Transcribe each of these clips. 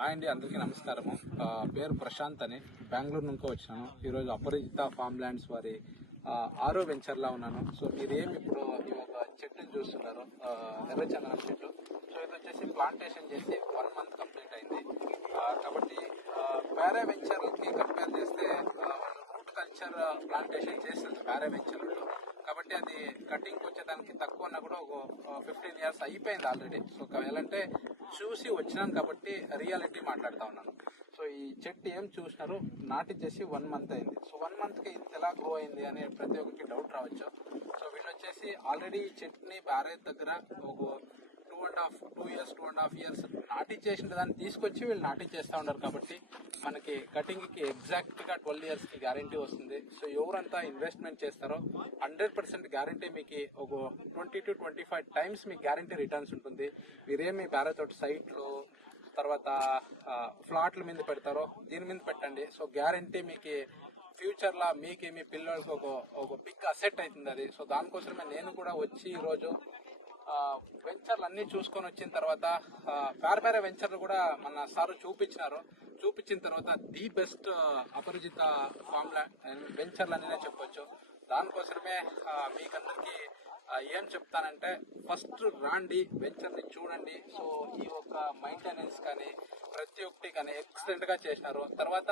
Hi అండి, అందరికీ నమస్కారము. పేరు ప్రశాంత్ అని బెంగళూరు నుంచి వచ్చినాను. ఈరోజు అపరిజిత ఫార్మ్ ల్యాండ్స్ వారి ఆరో వెంచర్లా ఉన్నాను. సో మీరేమి ఇప్పుడు ఈ ఒక చెట్టుని చూస్తున్నారు, ఎర్రచందనం చెట్టు. సో ఇది వచ్చేసి ప్లాంటేషన్ చేసి 1 month కంప్లీట్ అయింది. కాబట్టి వేరే వెంచర్లకి కంపేర్ చేస్తే వాళ్ళు రూట్ కల్చర్ ప్లాంటేషన్ చేస్తుంది వేరే వెంచర్లో. కాబట్టి అది కటింగ్ వచ్చేదానికి తక్కువ ఉన్నా కూడా ఒక 15 years అయిపోయింది ఆల్రెడీ. సో ఎలాంటే చూసి వచ్చినాను కాబట్టి రియాలిటీ మాట్లాడుతూ ఉన్నాను. సో ఈ చెట్టు ఏం చూసినారు, నాటించేసి 1 month అయింది. సో 1 monthకి ఇది ఎలా గ్రో అయింది అనే ప్రతి ఒక్కరికి డౌట్ రావచ్చు. సో వీళ్ళు వచ్చేసి ఆల్రెడీ ఈ చెట్టుని బ్యారేజ్ దగ్గర ఒక 2.5 years నాటించేసిన దాన్ని తీసుకొచ్చి వీళ్ళు నాటించేస్తూ ఉన్నారు. కాబట్టి మనకి కటింగ్కి ఎగ్జాక్ట్గా 12 years గ్యారంటీ వస్తుంది. సో ఎవరంతా ఇన్వెస్ట్మెంట్ చేస్తారో 100% గ్యారంటీ మీకు ఒక 20 to 25 times మీకు గ్యారంటీ రిటర్న్స్ ఉంటుంది. మీరేమి బ్యారేజ్ తోటి సైట్లు తర్వాత ఫ్లాట్ల మీద పెడతారో దీని మీద పెట్టండి. సో గ్యారంటీ మీకు ఫ్యూచర్లో మీకు మీ పిల్లలకి ఒక బిగ్ అసెట్ అవుతుంది అది. సో దానికోసమే నేను కూడా వచ్చి ఈరోజు వెంచర్లు అన్ని చూసుకొని వచ్చిన తర్వాత వేరే వెంచర్లు కూడా మన సార్ చూపించిన తర్వాత ది బెస్ట్ అపరిజిత ఫార్మ్ ల్యాండ్ వెంచర్లు అనే చెప్పొచ్చు. దానికోసమే మీకందరికి ఏం చెప్తానంటే ఫస్ట్ రాండి, వెంచర్ని చూడండి. సో ఈ యొక్క మెయింటెనెన్స్ కానీ ప్రతి ఒక్కటి కానీ ఎక్సలెంట్ గా చేసినారు. తర్వాత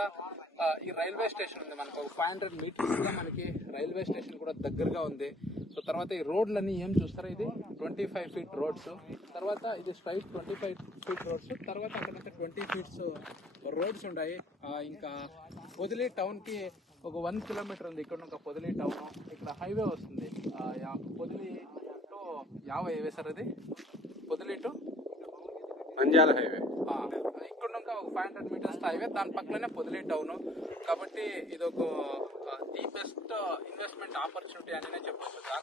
ఈ రైల్వే స్టేషన్ ఉంది, మనకు ఒక 500 meters గా మనకి రైల్వే స్టేషన్ కూడా దగ్గరగా ఉంది. సో తర్వాత ఈ రోడ్లన్నీ ఏం చూస్తారో ఇది 25 feet రోడ్స్, తర్వాత ఇది స్ట్రైట్ 25 feet రోడ్స్, తర్వాత అక్కడంతా 20 feet రోడ్స్ ఉన్నాయి. ఇంకా పొదిలి టౌన్ కి ఒక 1 kilometer ఉంది. ఇక్కడ ఒక పొదిలి టౌన్, ఇక్కడ హైవే వస్తుంది. పొదిలి టు యావ హైవే సార్, అది పొదిలి టు నంద్యాల హైవే. ఇక్కడ ఒక 500 meters హైవే, దాని పక్కనే పొదిలి టౌన్. కాబట్టి ఇది ఒక ది బెస్ట్ ఇన్వెస్ట్మెంట్ ఆపర్చునిటీ అని చెప్పొచ్చు.